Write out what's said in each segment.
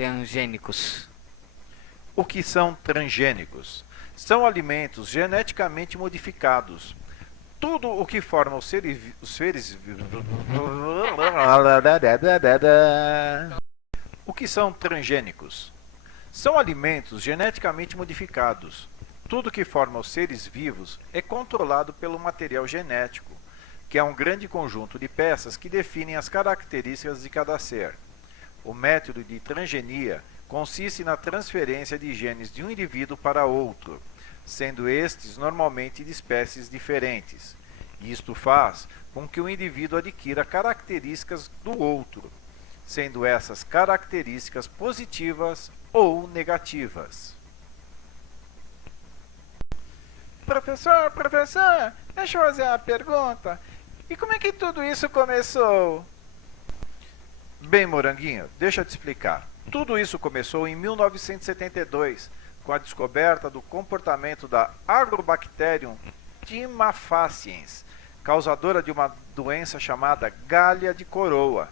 transgênicos? O que são transgênicos? São alimentos geneticamente modificados. Tudo o que forma os seres O que são transgênicos? São alimentos geneticamente modificados. Tudo que forma os seres vivos é controlado pelo material genético, que é um grande conjunto de peças que definem as características de cada ser. O método de transgenia consiste na transferência de genes de um indivíduo para outro, sendo estes normalmente de espécies diferentes. Isto faz com que o indivíduo adquira características do outro, sendo essas características positivas ou negativas. Professor, deixa eu fazer uma pergunta. E como é que tudo isso começou? Bem, Moranguinho, deixa eu te explicar. Tudo isso começou em 1972, com a descoberta do comportamento da Agrobacterium timafaciens, causadora de uma doença chamada galha de coroa,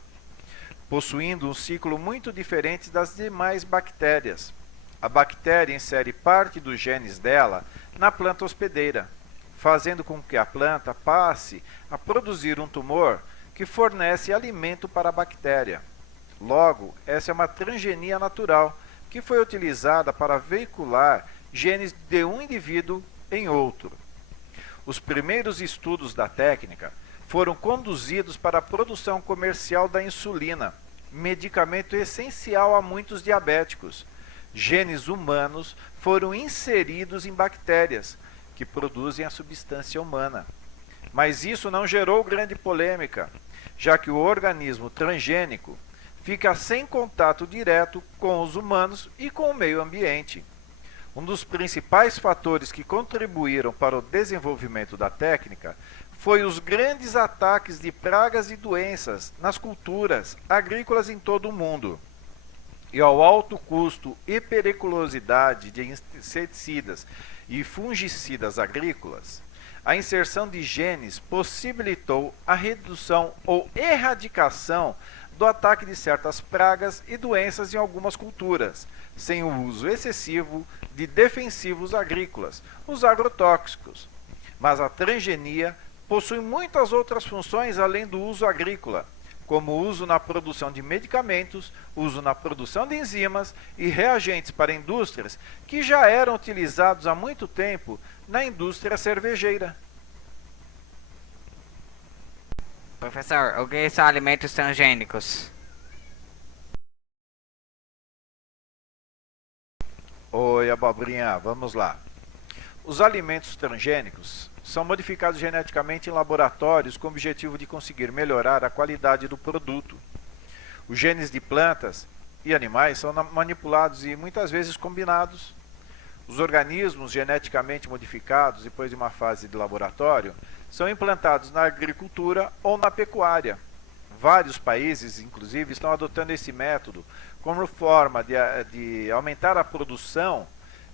possuindo um ciclo muito diferente das demais bactérias. A bactéria insere parte dos genes dela na planta hospedeira, fazendo com que a planta passe a produzir um tumor que fornece alimento para a bactéria. Logo, essa é uma transgenia natural, que foi utilizada para veicular genes de um indivíduo em outro. Os primeiros estudos da técnica foram conduzidos para a produção comercial da insulina, medicamento essencial a muitos diabéticos. Genes humanos foram inseridos em bactérias, que produzem a substância humana. Mas isso não gerou grande polêmica, já que o organismo transgênico fica sem contato direto com os humanos e com o meio ambiente. Um dos principais fatores que contribuíram para o desenvolvimento da técnica foi os grandes ataques de pragas e doenças nas culturas agrícolas em todo o mundo. E ao alto custo e periculosidade de inseticidas e fungicidas agrícolas, a inserção de genes possibilitou a redução ou erradicação do ataque de certas pragas e doenças em algumas culturas, sem o uso excessivo de defensivos agrícolas, os agrotóxicos. Mas a transgenia possui muitas outras funções além do uso agrícola, como o uso na produção de medicamentos, uso na produção de enzimas e reagentes para indústrias que já eram utilizados há muito tempo na indústria cervejeira. Professor, o que são alimentos transgênicos? Oi, abobrinha, vamos lá. Os alimentos transgênicos são modificados geneticamente em laboratórios com o objetivo de conseguir melhorar a qualidade do produto. Os genes de plantas e animais são manipulados e muitas vezes combinados. Os organismos geneticamente modificados, depois de uma fase de laboratório, são implantados na agricultura ou na pecuária. Vários países, inclusive, estão adotando esse método como forma de aumentar a produção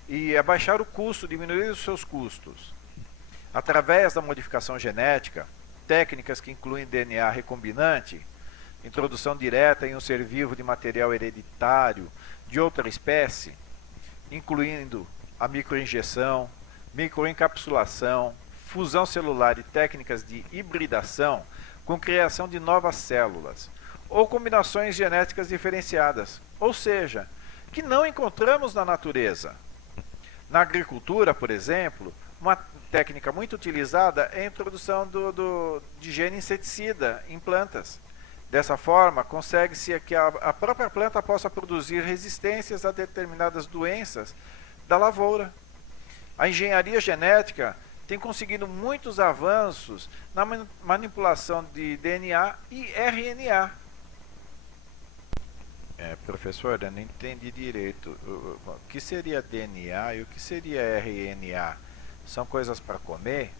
e abaixar o custo, diminuir os seus custos. Através da modificação genética, técnicas que incluem DNA recombinante, introdução direta em um ser vivo de material hereditário de outra espécie, incluindo a microinjeção, microencapsulação, fusão celular e técnicas de hibridação com criação de novas células, ou combinações genéticas diferenciadas, ou seja, que não encontramos na natureza. Na agricultura, por exemplo, uma técnica muito utilizada é a introdução de gene inseticida em plantas. Dessa forma, consegue-se que a própria planta possa produzir resistências a determinadas doenças da lavoura. A engenharia genética tem conseguido muitos avanços na manipulação de DNA e RNA. Professor, eu não entendi direito. O que seria DNA e o que seria RNA? São coisas para comer?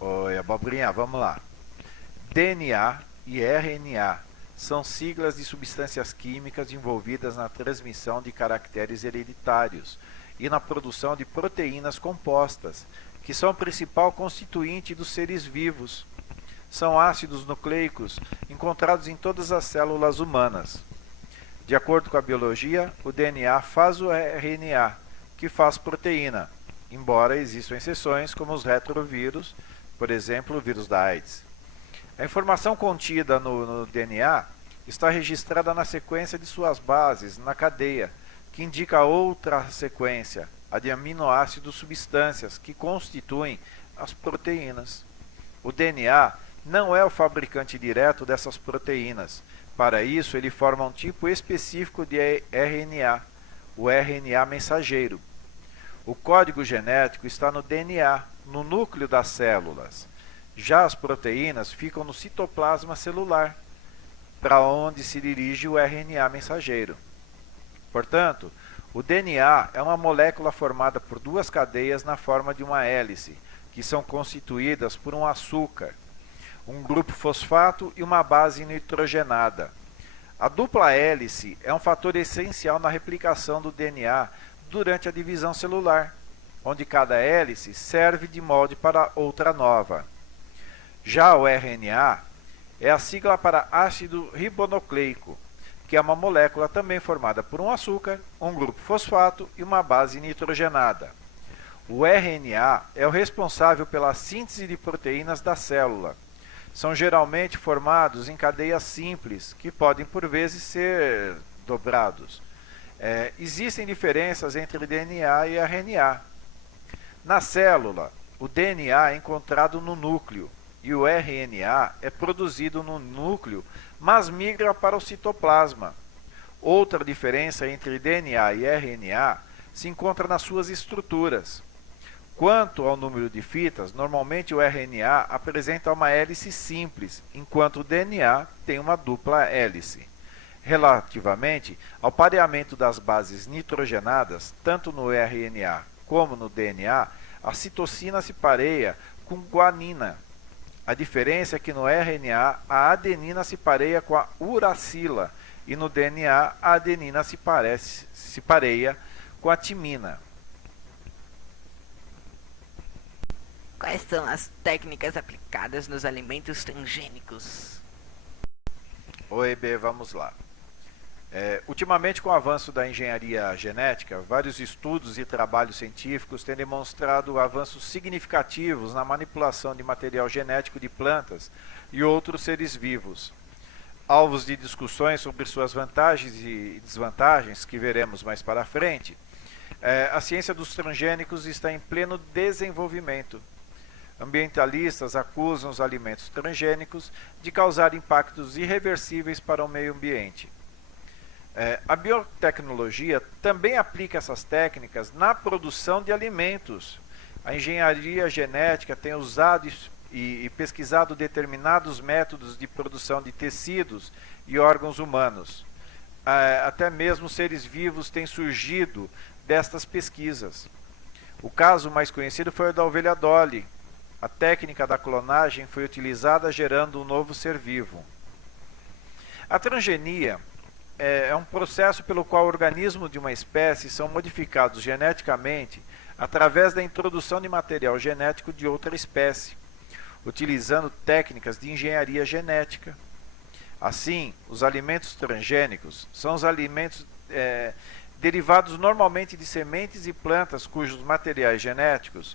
Oi, abobrinha, vamos lá. DNA e RNA são siglas de substâncias químicas envolvidas na transmissão de caracteres hereditários e na produção de proteínas compostas, que são o principal constituinte dos seres vivos. São ácidos nucleicos encontrados em todas as células humanas. De acordo com a biologia, o DNA faz o RNA, que faz proteína, embora existam exceções como os retrovírus, por exemplo, o vírus da AIDS. A informação contida no DNA está registrada na sequência de suas bases, na cadeia, que indica outra sequência, a de aminoácidos substâncias, que constituem as proteínas. O DNA não é o fabricante direto dessas proteínas. Para isso, ele forma um tipo específico de RNA, o RNA mensageiro. O código genético está no DNA, no núcleo das células. Já as proteínas ficam no citoplasma celular, para onde se dirige o RNA mensageiro. Portanto, o DNA é uma molécula formada por duas cadeias na forma de uma hélice, que são constituídas por um açúcar, um grupo fosfato e uma base nitrogenada. A dupla hélice é um fator essencial na replicação do DNA durante a divisão celular, onde cada hélice serve de molde para outra nova. Já o RNA é a sigla para ácido ribonucleico, que é uma molécula também formada por um açúcar, um grupo fosfato e uma base nitrogenada. O RNA é o responsável pela síntese de proteínas da célula. São geralmente formados em cadeias simples, que podem por vezes ser dobrados. Existem diferenças entre DNA e RNA. Na célula, o DNA é encontrado no núcleo e o RNA é produzido no núcleo, mas migra para o citoplasma. Outra diferença entre DNA e RNA se encontra nas suas estruturas. Quanto ao número de fitas, normalmente o RNA apresenta uma hélice simples, enquanto o DNA tem uma dupla hélice. Relativamente ao pareamento das bases nitrogenadas, tanto no RNA como no DNA, a citosina se pareia com guanina. A diferença é que no RNA a adenina se pareia com a uracila e no DNA a adenina se pareia com a timina. Quais são as técnicas aplicadas nos alimentos transgênicos? Oi, B, vamos lá. Ultimamente, com o avanço da engenharia genética, vários estudos e trabalhos científicos têm demonstrado avanços significativos na manipulação de material genético de plantas e outros seres vivos. Alvos de discussões sobre suas vantagens e desvantagens, que veremos mais para frente, a ciência dos transgênicos está em pleno desenvolvimento. Ambientalistas acusam os alimentos transgênicos de causar impactos irreversíveis para o meio ambiente. A biotecnologia também aplica essas técnicas na produção de alimentos. A engenharia genética tem usado e pesquisado determinados métodos de produção de tecidos e órgãos humanos. Até mesmo seres vivos têm surgido destas pesquisas. O caso mais conhecido foi o da ovelha Dolly. A técnica da clonagem foi utilizada gerando um novo ser vivo. A transgenia é um processo pelo qual organismos de uma espécie são modificados geneticamente através da introdução de material genético de outra espécie, utilizando técnicas de engenharia genética. Assim, os alimentos transgênicos são os alimentos derivados normalmente de sementes e plantas cujos materiais genéticos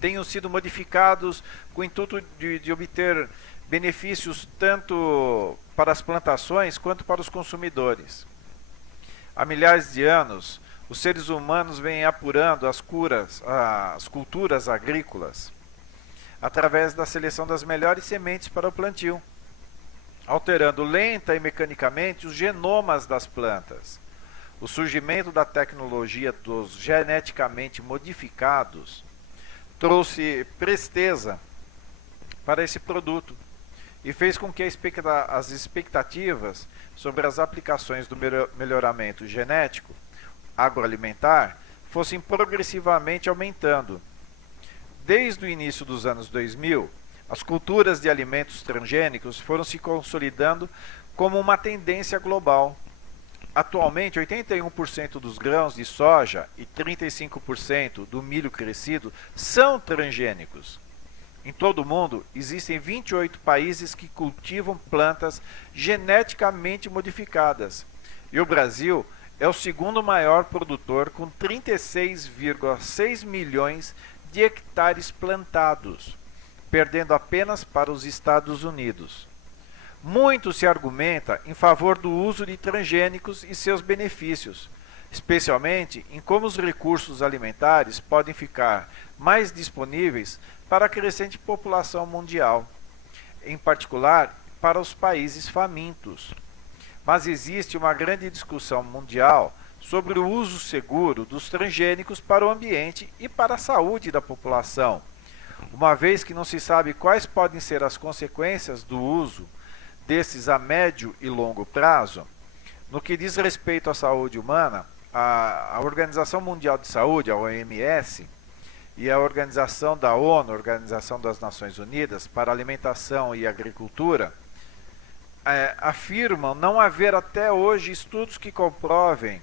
tenham sido modificados com o intuito de obter benefícios tanto para as plantações quanto para os consumidores. Há milhares de anos, os seres humanos vêm apurando as culturas agrícolas através da seleção das melhores sementes para o plantio, alterando lenta e mecanicamente os genomas das plantas. O surgimento da tecnologia dos geneticamente modificados trouxe presteza para esse produto e fez com que as expectativas sobre as aplicações do melhoramento genético agroalimentar fossem progressivamente aumentando. Desde o início dos anos 2000, as culturas de alimentos transgênicos foram se consolidando como uma tendência global. Atualmente, 81% dos grãos de soja e 35% do milho crescido são transgênicos. Em todo o mundo, existem 28 países que cultivam plantas geneticamente modificadas. E o Brasil é o segundo maior produtor, com 36,6 milhões de hectares plantados, perdendo apenas para os Estados Unidos. Muito se argumenta em favor do uso de transgênicos e seus benefícios, especialmente em como os recursos alimentares podem ficar mais disponíveis para a crescente população mundial, em particular para os países famintos. Mas existe uma grande discussão mundial sobre o uso seguro dos transgênicos para o ambiente e para a saúde da população, uma vez que não se sabe quais podem ser as consequências do uso desses a médio e longo prazo. No que diz respeito à saúde humana, a Organização Mundial de Saúde, a OMS, e a Organização da ONU, Organização das Nações Unidas, para a Alimentação e Agricultura, afirmam não haver até hoje estudos que comprovem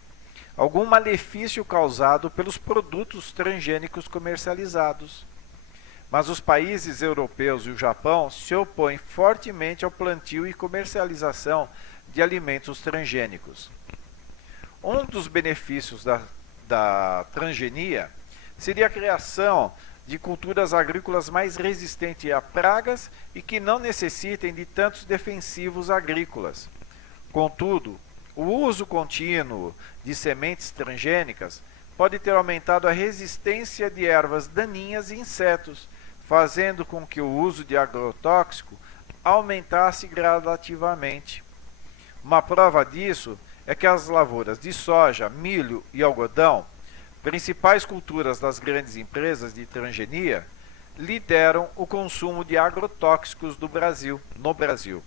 algum malefício causado pelos produtos transgênicos comercializados. Mas os países europeus e o Japão se opõem fortemente ao plantio e comercialização de alimentos transgênicos. Um dos benefícios da transgenia seria a criação de culturas agrícolas mais resistentes a pragas e que não necessitem de tantos defensivos agrícolas. Contudo, o uso contínuo de sementes transgênicas pode ter aumentado a resistência de ervas daninhas e insetos, fazendo com que o uso de agrotóxico aumentasse gradativamente. Uma prova disso é que as lavouras de soja, milho e algodão, principais culturas das grandes empresas de transgenia, lideram o consumo de agrotóxicos no Brasil.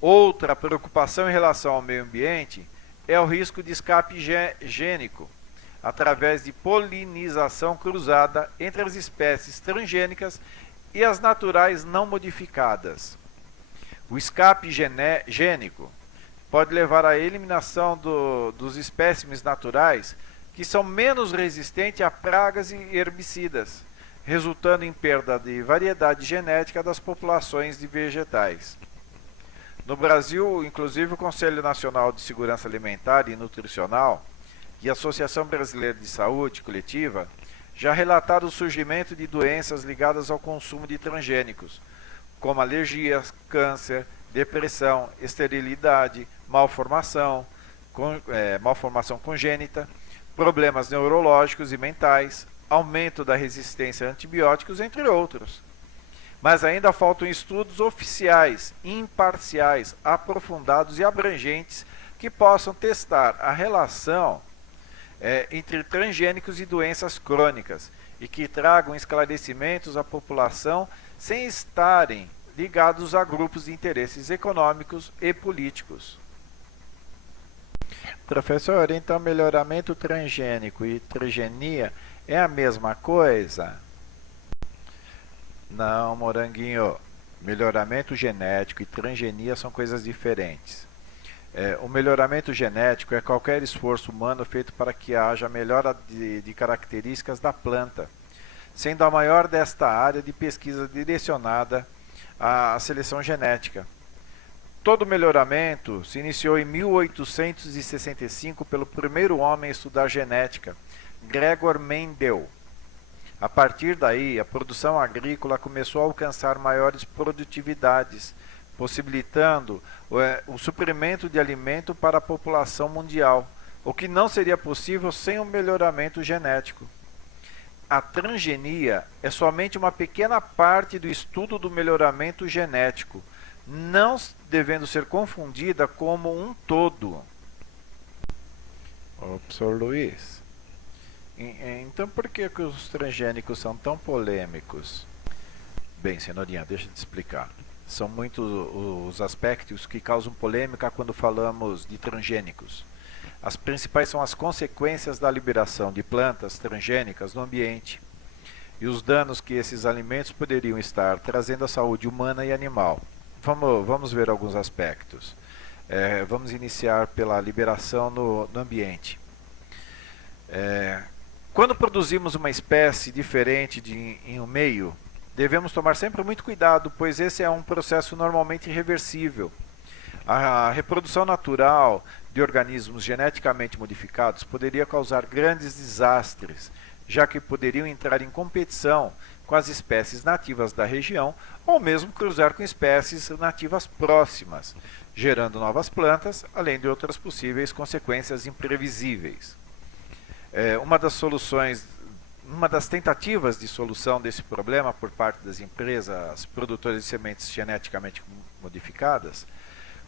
Outra preocupação em relação ao meio ambiente é o risco de escape gênico, através de polinização cruzada entre as espécies transgênicas e as naturais não modificadas. O escape gênico pode levar à eliminação dos espécimes naturais que são menos resistentes a pragas e herbicidas, resultando em perda de variedade genética das populações de vegetais. No Brasil, inclusive, o Conselho Nacional de Segurança Alimentar e Nutricional e a Associação Brasileira de Saúde Coletiva já relataram o surgimento de doenças ligadas ao consumo de transgênicos, como alergias, câncer, depressão, esterilidade, malformação congênita, problemas neurológicos e mentais, aumento da resistência a antibióticos, entre outros. Mas ainda faltam estudos oficiais, imparciais, aprofundados e abrangentes que possam testar a relação entre transgênicos e doenças crônicas e que tragam esclarecimentos à população sem estarem ligados a grupos de interesses econômicos e políticos. Professor, então melhoramento transgênico e transgenia é a mesma coisa? Não, Moranguinho. Melhoramento genético e transgenia são coisas diferentes. O melhoramento genético é qualquer esforço humano feito para que haja melhora de características da planta, sendo a maior desta área de pesquisa direcionada à seleção genética. Todo melhoramento se iniciou em 1865 pelo primeiro homem a estudar genética, Gregor Mendel. A partir daí, a produção agrícola começou a alcançar maiores produtividades, possibilitando o suprimento de alimento para a população mundial, o que não seria possível sem um melhoramento genético. A transgenia é somente uma pequena parte do estudo do melhoramento genético, não devendo ser confundida como um todo. Professor Luiz, então por que os transgênicos são tão polêmicos? Bem, Cenourinha, deixa eu te explicar. São muitos os aspectos que causam polêmica quando falamos de transgênicos. As principais são as consequências da liberação de plantas transgênicas no ambiente e os danos que esses alimentos poderiam estar trazendo à saúde humana e animal. Vamos ver alguns aspectos. Vamos iniciar pela liberação no ambiente. Quando produzimos uma espécie diferente em um meio, devemos tomar sempre muito cuidado, pois esse é um processo normalmente irreversível. A reprodução natural de organismos geneticamente modificados poderia causar grandes desastres, já que poderiam entrar em competição com as espécies nativas da região ou mesmo cruzar com espécies nativas próximas, gerando novas plantas, além de outras possíveis consequências imprevisíveis. Uma das tentativas de solução desse problema por parte das empresas produtoras de sementes geneticamente modificadas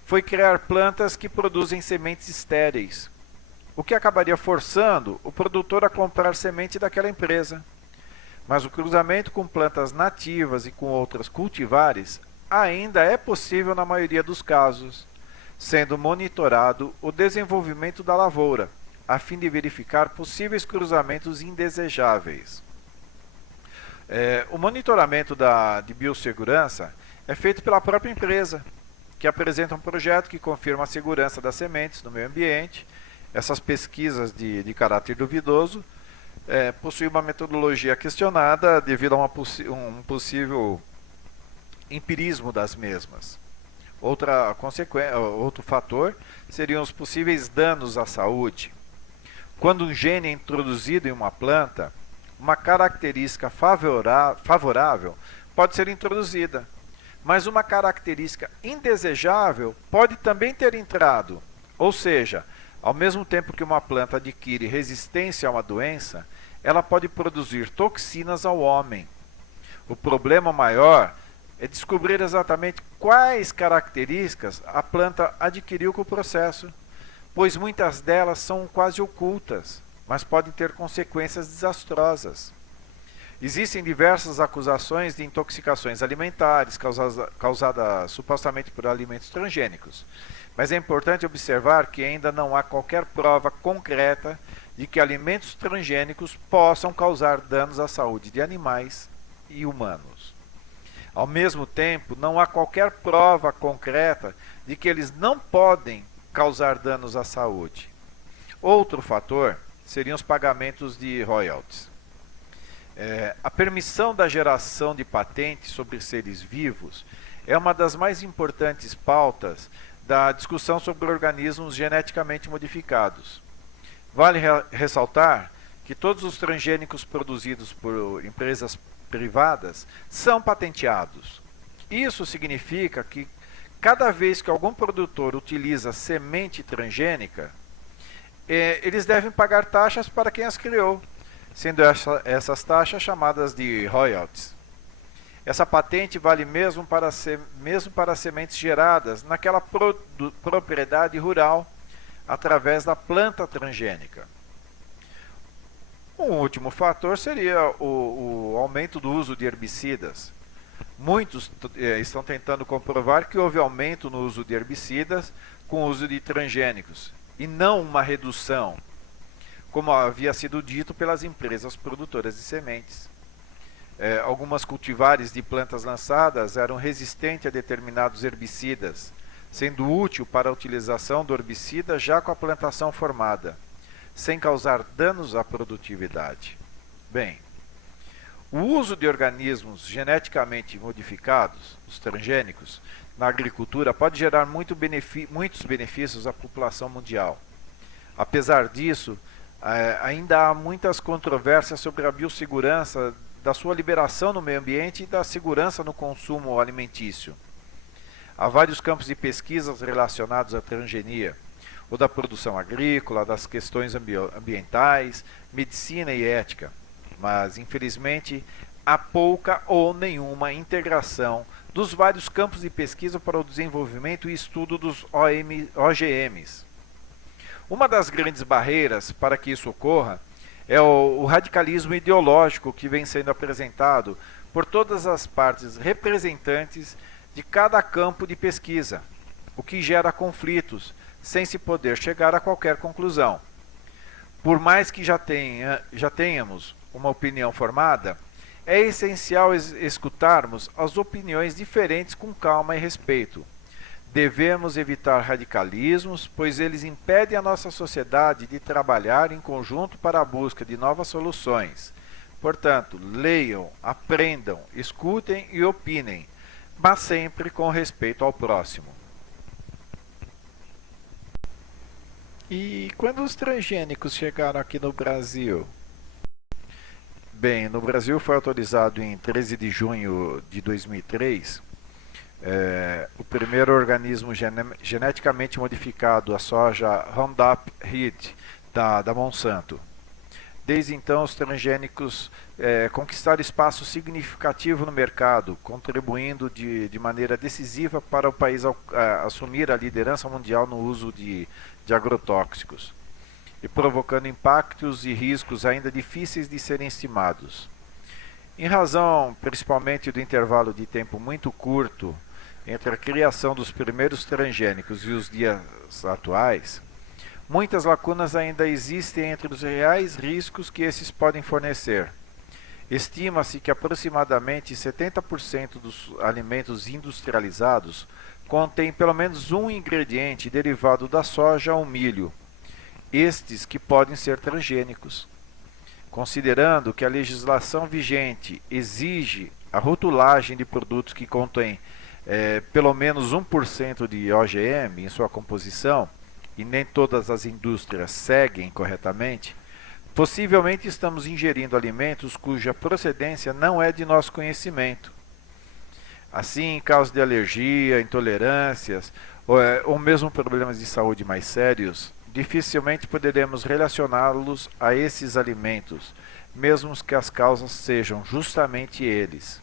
foi criar plantas que produzem sementes estéreis, o que acabaria forçando o produtor a comprar semente daquela empresa. Mas o cruzamento com plantas nativas e com outras cultivares ainda é possível na maioria dos casos, sendo monitorado o desenvolvimento da lavoura, a fim de verificar possíveis cruzamentos indesejáveis. O monitoramento de biossegurança é feito pela própria empresa, que apresenta um projeto que confirma a segurança das sementes no meio ambiente. Essas pesquisas de caráter duvidoso possuem uma metodologia questionada devido a um possível empirismo das mesmas. Outro fator seriam os possíveis danos à saúde. Quando um gene é introduzido em uma planta, uma característica favorável pode ser introduzida, mas uma característica indesejável pode também ter entrado. Ou seja, ao mesmo tempo que uma planta adquire resistência a uma doença, ela pode produzir toxinas ao homem. O problema maior é descobrir exatamente quais características a planta adquiriu com o processo, pois muitas delas são quase ocultas, mas podem ter consequências desastrosas. Existem diversas acusações de intoxicações alimentares causadas supostamente por alimentos transgênicos, mas é importante observar que ainda não há qualquer prova concreta de que alimentos transgênicos possam causar danos à saúde de animais e humanos. Ao mesmo tempo, não há qualquer prova concreta de que eles não podem causar danos à saúde. Outro fator seriam os pagamentos de royalties. A permissão da geração de patentes sobre seres vivos é uma das mais importantes pautas da discussão sobre organismos geneticamente modificados. Vale ressaltar que todos os transgênicos produzidos por empresas privadas são patenteados. Isso significa que cada vez que algum produtor utiliza semente transgênica, eles devem pagar taxas para quem as criou, sendo essas taxas chamadas de royalties. Essa patente vale mesmo para sementes geradas naquela propriedade rural através da planta transgênica. Um último fator seria o aumento do uso de herbicidas. Muitos estão tentando comprovar que houve aumento no uso de herbicidas com o uso de transgênicos, e não uma redução, como havia sido dito pelas empresas produtoras de sementes. Algumas cultivares de plantas lançadas eram resistentes a determinados herbicidas, sendo útil para a utilização do herbicida já com a plantação formada, sem causar danos à produtividade. Bem, o uso de organismos geneticamente modificados, os transgênicos, na agricultura pode gerar muitos benefícios à população mundial. Apesar disso, ainda há muitas controvérsias sobre a biossegurança da sua liberação no meio ambiente e da segurança no consumo alimentício. Há vários campos de pesquisas relacionados à transgenia, ou da produção agrícola, das questões ambientais, medicina e ética, mas infelizmente há pouca ou nenhuma integração dos vários campos de pesquisa para o desenvolvimento e estudo dos OGMs. Uma das grandes barreiras para que isso ocorra é o radicalismo ideológico que vem sendo apresentado por todas as partes representantes de cada campo de pesquisa, o que gera conflitos, sem se poder chegar a qualquer conclusão. Por mais que já tenhamos uma opinião formada, é essencial escutarmos as opiniões diferentes com calma e respeito. Devemos evitar radicalismos, pois eles impedem a nossa sociedade de trabalhar em conjunto para a busca de novas soluções, Portanto, leiam, aprendam, escutem e opinem, mas sempre com respeito ao próximo. E quando os transgênicos chegaram aqui no Brasil? Bem, no Brasil foi autorizado em 13 de junho de 2003 o primeiro organismo geneticamente modificado, a soja Roundup Ready, da Monsanto. Desde então, os transgênicos conquistaram espaço significativo no mercado, contribuindo de maneira decisiva para o país assumir a liderança mundial no uso de agrotóxicos, e provocando impactos e riscos ainda difíceis de serem estimados. Em razão, principalmente, do intervalo de tempo muito curto entre a criação dos primeiros transgênicos e os dias atuais, muitas lacunas ainda existem entre os reais riscos que esses podem fornecer. Estima-se que aproximadamente 70% dos alimentos industrializados contêm pelo menos um ingrediente derivado da soja ou milho, estes que podem ser transgênicos. Considerando que a legislação vigente exige a rotulagem de produtos que contêm pelo menos 1% de OGM em sua composição, e nem todas as indústrias seguem corretamente, possivelmente estamos ingerindo alimentos cuja procedência não é de nosso conhecimento. Assim, em caso de alergia, intolerâncias ou mesmo problemas de saúde mais sérios, dificilmente poderemos relacioná-los a esses alimentos, mesmo que as causas sejam justamente eles.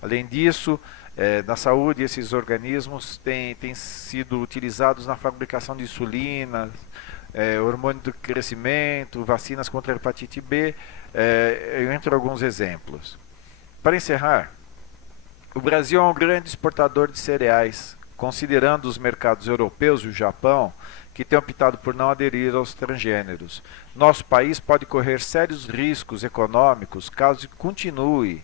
Além disso, na saúde, esses organismos têm sido utilizados na fabricação de insulina, hormônio do crescimento, vacinas contra a hepatite B, entre alguns exemplos. Para encerrar, o Brasil é um grande exportador de cereais, considerando os mercados europeus e o Japão, que têm optado por não aderir aos transgêneros. Nosso país pode correr sérios riscos econômicos caso continue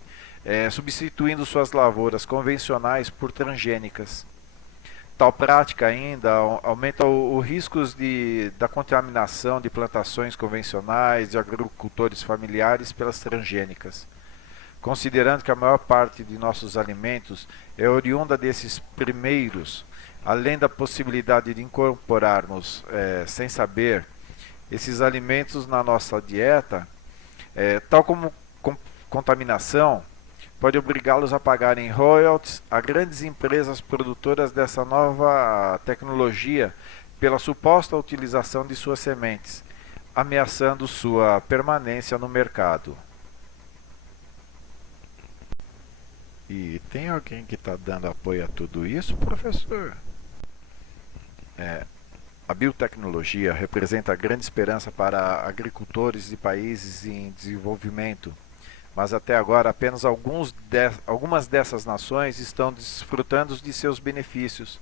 substituindo suas lavouras convencionais por transgênicas. Tal prática ainda aumenta os riscos da contaminação de plantações convencionais de agricultores familiares pelas transgênicas. Considerando que a maior parte de nossos alimentos é oriunda desses primeiros, além da possibilidade de incorporarmos, sem saber, esses alimentos na nossa dieta, tal como contaminação, pode obrigá-los a pagarem royalties a grandes empresas produtoras dessa nova tecnologia pela suposta utilização de suas sementes, ameaçando sua permanência no mercado. E tem alguém que está dando apoio a tudo isso, professor? A biotecnologia representa grande esperança para agricultores de países em desenvolvimento, mas até agora apenas algumas dessas nações estão desfrutando de seus benefícios.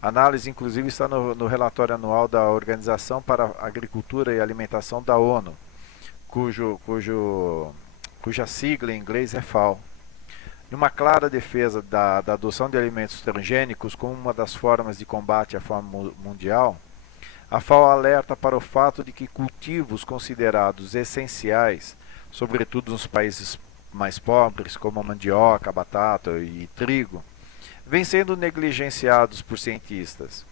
A análise, inclusive, está no relatório anual da Organização para a Agricultura e Alimentação da ONU, cuja sigla em inglês é FAO. Numa clara defesa da adoção de alimentos transgênicos como uma das formas de combate à fome mundial, a FAO alerta para o fato de que cultivos considerados essenciais, sobretudo nos países mais pobres, como a mandioca, a batata e trigo, vêm sendo negligenciados por cientistas.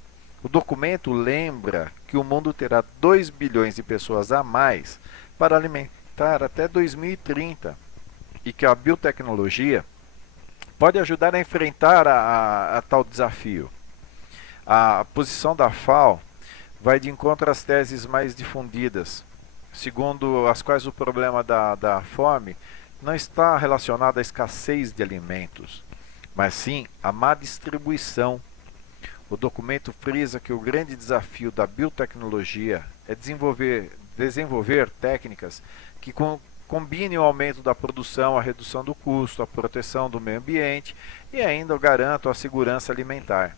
O documento lembra que o mundo terá 2 bilhões de pessoas a mais para alimentar até 2030 e que a biotecnologia pode ajudar a enfrentar a tal desafio. A posição da FAO vai de encontro às teses mais difundidas, segundo as quais o problema da fome não está relacionado à escassez de alimentos, mas sim à má distribuição. O documento frisa que o grande desafio da biotecnologia é desenvolver técnicas que combinem o aumento da produção, a redução do custo, a proteção do meio ambiente e ainda garantam a segurança alimentar.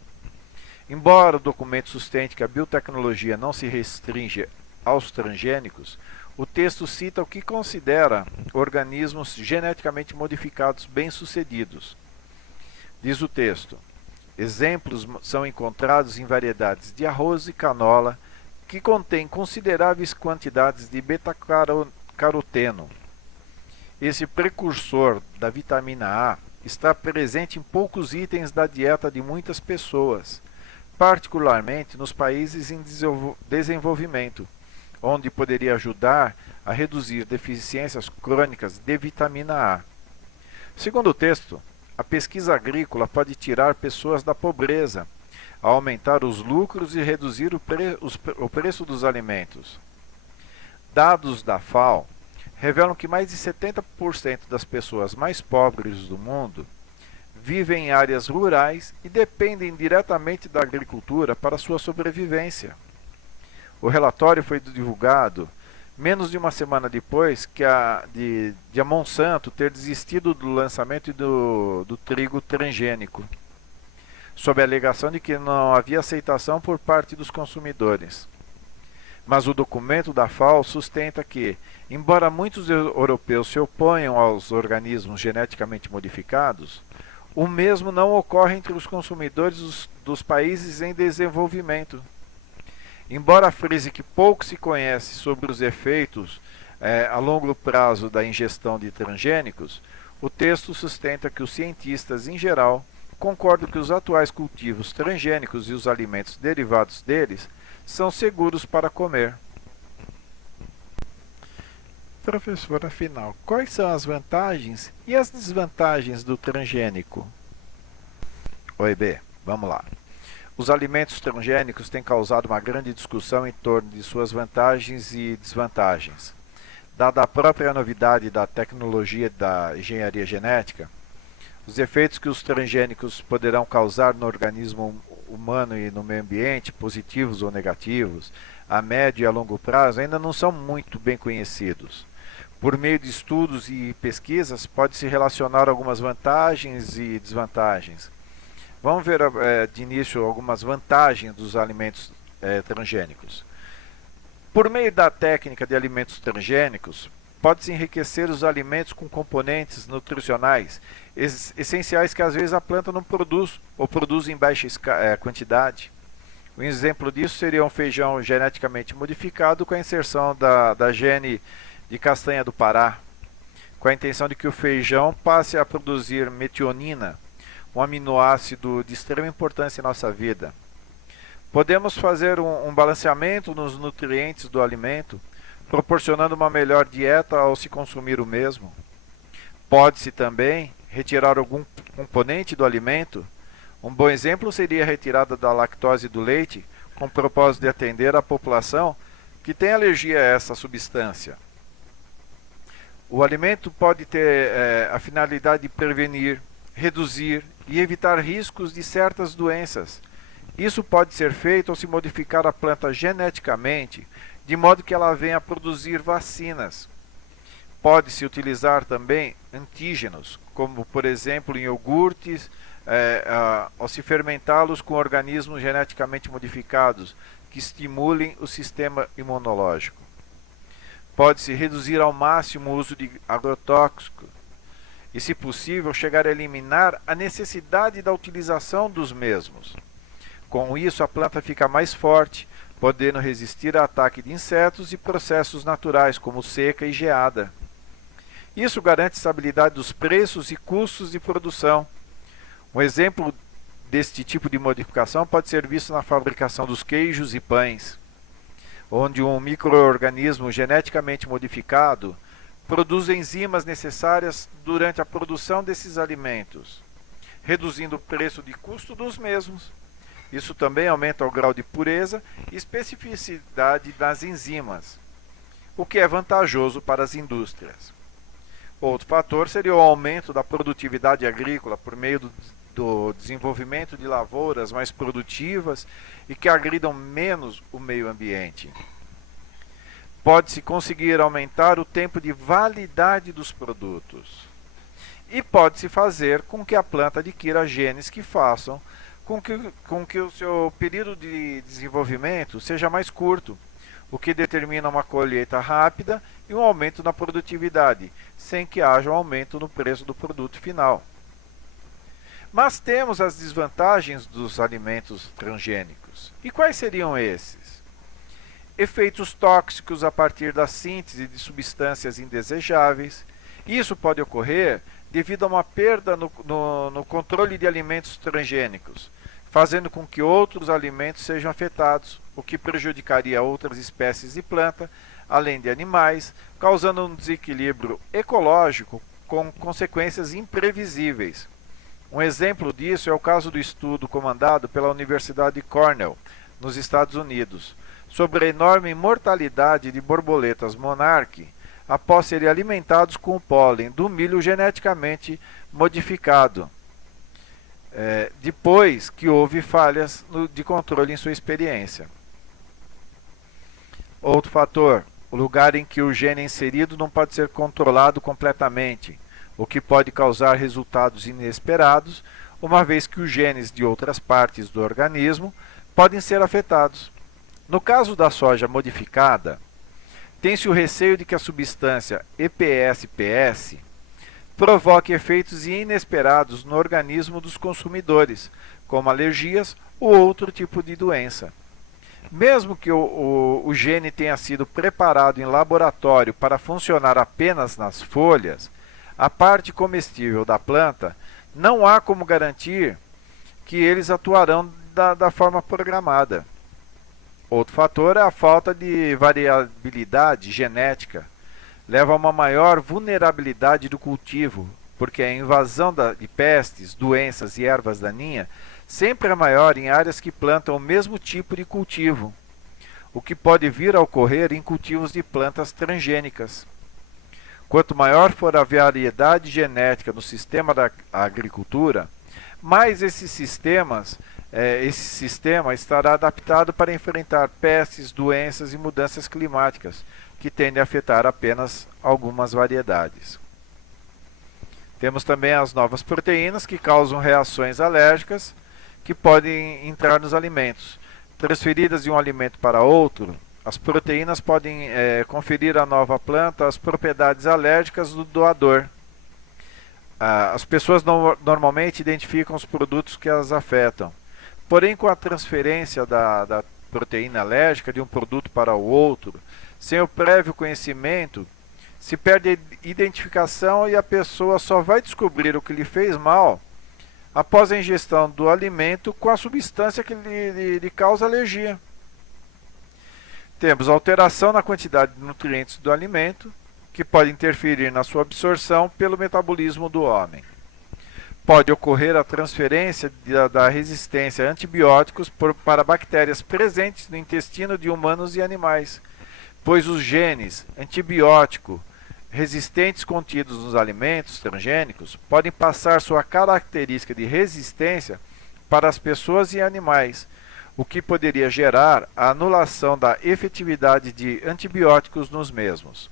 Embora o documento sustente que a biotecnologia não se restringe aos transgênicos, o texto cita o que considera organismos geneticamente modificados bem-sucedidos. Diz o texto: exemplos são encontrados em variedades de arroz e canola que contêm consideráveis quantidades de beta-caroteno. Esse precursor da vitamina A está presente em poucos itens da dieta de muitas pessoas, particularmente nos países em desenvolvimento, onde poderia ajudar a reduzir deficiências crônicas de vitamina A. Segundo o texto, a pesquisa agrícola pode tirar pessoas da pobreza, aumentar os lucros e reduzir o preço dos alimentos. Dados da FAO revelam que mais de 70% das pessoas mais pobres do mundo vivem em áreas rurais e dependem diretamente da agricultura para sua sobrevivência. O relatório foi divulgado menos de uma semana depois de a Monsanto ter desistido do lançamento do trigo transgênico, sob a alegação de que não havia aceitação por parte dos consumidores. Mas o documento da FAO sustenta que, embora muitos europeus se oponham aos organismos geneticamente modificados, o mesmo não ocorre entre os consumidores dos países em desenvolvimento. Embora frise que pouco se conhece sobre os efeitos a longo prazo da ingestão de transgênicos, o texto sustenta que os cientistas, em geral, concordam que os atuais cultivos transgênicos e os alimentos derivados deles são seguros para comer. Professor, afinal, quais são as vantagens e as desvantagens do transgênico? Oi, B, vamos lá. Os alimentos transgênicos têm causado uma grande discussão em torno de suas vantagens e desvantagens. Dada a própria novidade da tecnologia da engenharia genética, os efeitos que os transgênicos poderão causar no organismo humano e no meio ambiente, positivos ou negativos, a médio e a longo prazo, ainda não são muito bem conhecidos. Por meio de estudos e pesquisas, pode-se relacionar algumas vantagens e desvantagens. Vamos ver de início algumas vantagens dos alimentos transgênicos. Por meio da técnica de alimentos transgênicos, pode-se enriquecer os alimentos com componentes nutricionais essenciais que às vezes a planta não produz ou produz em baixa quantidade. Um exemplo disso seria um feijão geneticamente modificado com a inserção da gene de castanha do Pará, com a intenção de que o feijão passe a produzir metionina, um aminoácido de extrema importância em nossa vida. Podemos fazer um balanceamento nos nutrientes do alimento, proporcionando uma melhor dieta ao se consumir o mesmo. Pode-se também retirar algum componente do alimento. Um bom exemplo seria a retirada da lactose do leite, com o propósito de atender a população que tem alergia a essa substância. O alimento pode ter a finalidade de prevenir, reduzir e evitar riscos de certas doenças. Isso pode ser feito ao se modificar a planta geneticamente, de modo que ela venha a produzir vacinas. Pode-se utilizar também antígenos, como por exemplo em iogurtes, ao se fermentá-los com organismos geneticamente modificados, que estimulem o sistema imunológico. Pode-se reduzir ao máximo o uso de agrotóxicos e, se possível, chegar a eliminar a necessidade da utilização dos mesmos. Com isso, a planta fica mais forte, podendo resistir a ataque de insetos e processos naturais, como seca e geada. Isso garante estabilidade dos preços e custos de produção. Um exemplo deste tipo de modificação pode ser visto na fabricação dos queijos e pães, onde um micro-organismo geneticamente modificado produz enzimas necessárias durante a produção desses alimentos, reduzindo o preço de custo dos mesmos. Isso também aumenta o grau de pureza e especificidade das enzimas, o que é vantajoso para as indústrias. Outro fator seria o aumento da produtividade agrícola por meio do desenvolvimento de lavouras mais produtivas e que agridam menos o meio ambiente. Pode-se conseguir aumentar o tempo de validade dos produtos. E pode-se fazer com que a planta adquira genes que façam com que o seu período de desenvolvimento seja mais curto, o que determina uma colheita rápida e um aumento na produtividade, sem que haja um aumento no preço do produto final. Mas temos as desvantagens dos alimentos transgênicos. E quais seriam esses? Efeitos tóxicos a partir da síntese de substâncias indesejáveis, Isso pode ocorrer devido a uma perda no controle de alimentos transgênicos, fazendo com que outros alimentos sejam afetados, o que prejudicaria outras espécies de planta, além de animais, causando um desequilíbrio ecológico com consequências imprevisíveis. Um exemplo disso é o caso do estudo comandado pela Universidade de Cornell, nos Estados Unidos, sobre a enorme mortalidade de borboletas monarque após serem alimentados com o pólen do milho geneticamente modificado, depois que houve falhas de controle em sua experiência. Outro fator, o lugar em que o gene é inserido não pode ser controlado completamente, o que pode causar resultados inesperados, uma vez que os genes de outras partes do organismo podem ser afetados. No caso da soja modificada, tem-se o receio de que a substância EPS-PS provoque efeitos inesperados no organismo dos consumidores, como alergias ou outro tipo de doença. Mesmo que o gene tenha sido preparado em laboratório para funcionar apenas nas folhas, a parte comestível da planta, não há como garantir que eles atuarão da forma programada. Outro fator é a falta de variabilidade genética. Leva a uma maior vulnerabilidade do cultivo, porque a invasão de pestes, doenças e ervas daninhas sempre é maior em áreas que plantam o mesmo tipo de cultivo, o que pode vir a ocorrer em cultivos de plantas transgênicas. Quanto maior for a variedade genética no sistema da agricultura, mais esse sistema estará adaptado para enfrentar pestes, doenças e mudanças climáticas, que tendem a afetar apenas algumas variedades. Temos também as novas proteínas que causam reações alérgicas que podem entrar nos alimentos. Transferidas de um alimento para outro, as proteínas podem conferir à nova planta as propriedades alérgicas do doador. As pessoas normalmente identificam os produtos que as afetam. Porém, com a transferência da proteína alérgica de um produto para o outro, sem o prévio conhecimento, se perde a identificação e a pessoa só vai descobrir o que lhe fez mal após a ingestão do alimento com a substância que lhe causa alergia. Temos alteração na quantidade de nutrientes do alimento, que pode interferir na sua absorção pelo metabolismo do homem. Pode ocorrer a transferência da resistência a antibióticos para bactérias presentes no intestino de humanos e animais, pois os genes antibiótico resistentes contidos nos alimentos transgênicos podem passar sua característica de resistência para as pessoas e animais, o que poderia gerar a anulação da efetividade de antibióticos nos mesmos.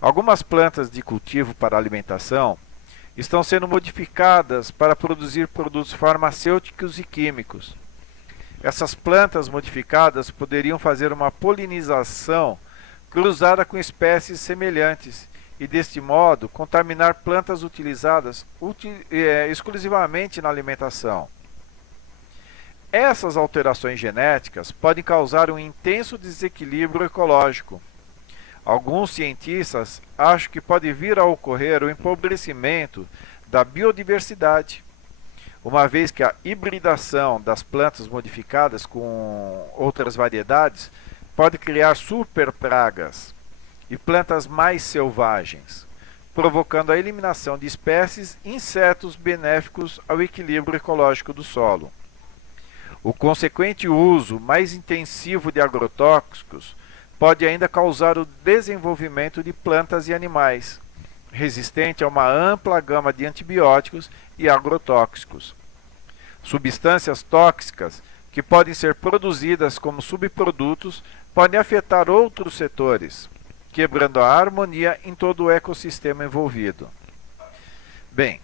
Algumas plantas de cultivo para alimentação estão sendo modificadas para produzir produtos farmacêuticos e químicos. Essas plantas modificadas poderiam fazer uma polinização cruzada com espécies semelhantes e, deste modo, contaminar plantas utilizadas exclusivamente na alimentação. Essas alterações genéticas podem causar um intenso desequilíbrio ecológico. Alguns cientistas acham que pode vir a ocorrer o empobrecimento da biodiversidade, uma vez que a hibridação das plantas modificadas com outras variedades pode criar superpragas e plantas mais selvagens, provocando a eliminação de espécies e insetos benéficos ao equilíbrio ecológico do solo. O consequente uso mais intensivo de agrotóxicos pode ainda causar o desenvolvimento de plantas e animais, resistente a uma ampla gama de antibióticos e agrotóxicos. Substâncias tóxicas que podem ser produzidas como subprodutos podem afetar outros setores, quebrando a harmonia em todo o ecossistema envolvido. Bem,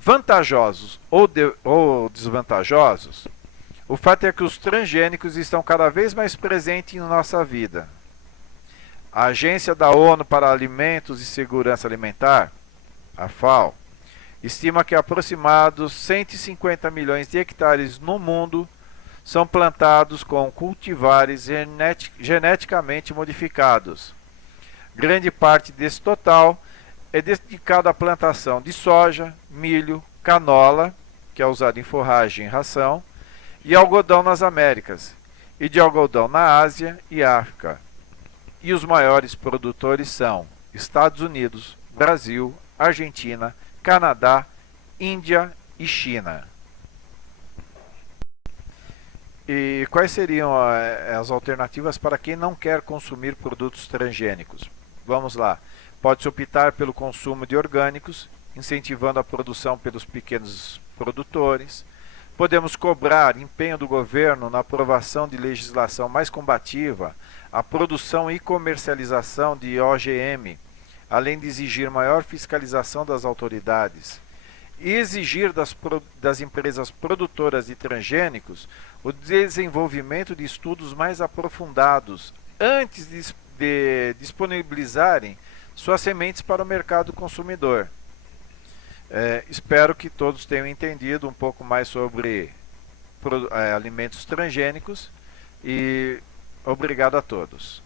vantajosos ou desvantajosos, o fato é que os transgênicos estão cada vez mais presentes em nossa vida. A Agência da ONU para Alimentos e Segurança Alimentar, a FAO, estima que aproximados 150 milhões de hectares no mundo são plantados com cultivares geneticamente modificados. Grande parte desse total é dedicado à plantação de soja, milho, canola, que é usado em forragem e ração, e algodão nas Américas, e de algodão na Ásia e África. E os maiores produtores são Estados Unidos, Brasil, Argentina, Canadá, Índia e China. E quais seriam as alternativas para quem não quer consumir produtos transgênicos? Vamos lá. Pode-se optar pelo consumo de orgânicos, incentivando a produção pelos pequenos produtores. Podemos cobrar empenho do governo na aprovação de legislação mais combativa à produção e comercialização de OGM, além de exigir maior fiscalização das autoridades. E exigir das empresas produtoras de transgênicos o desenvolvimento de estudos mais aprofundados antes de disponibilizarem suas sementes para o mercado consumidor. Espero que todos tenham entendido um pouco mais sobre alimentos transgênicos e obrigado a todos.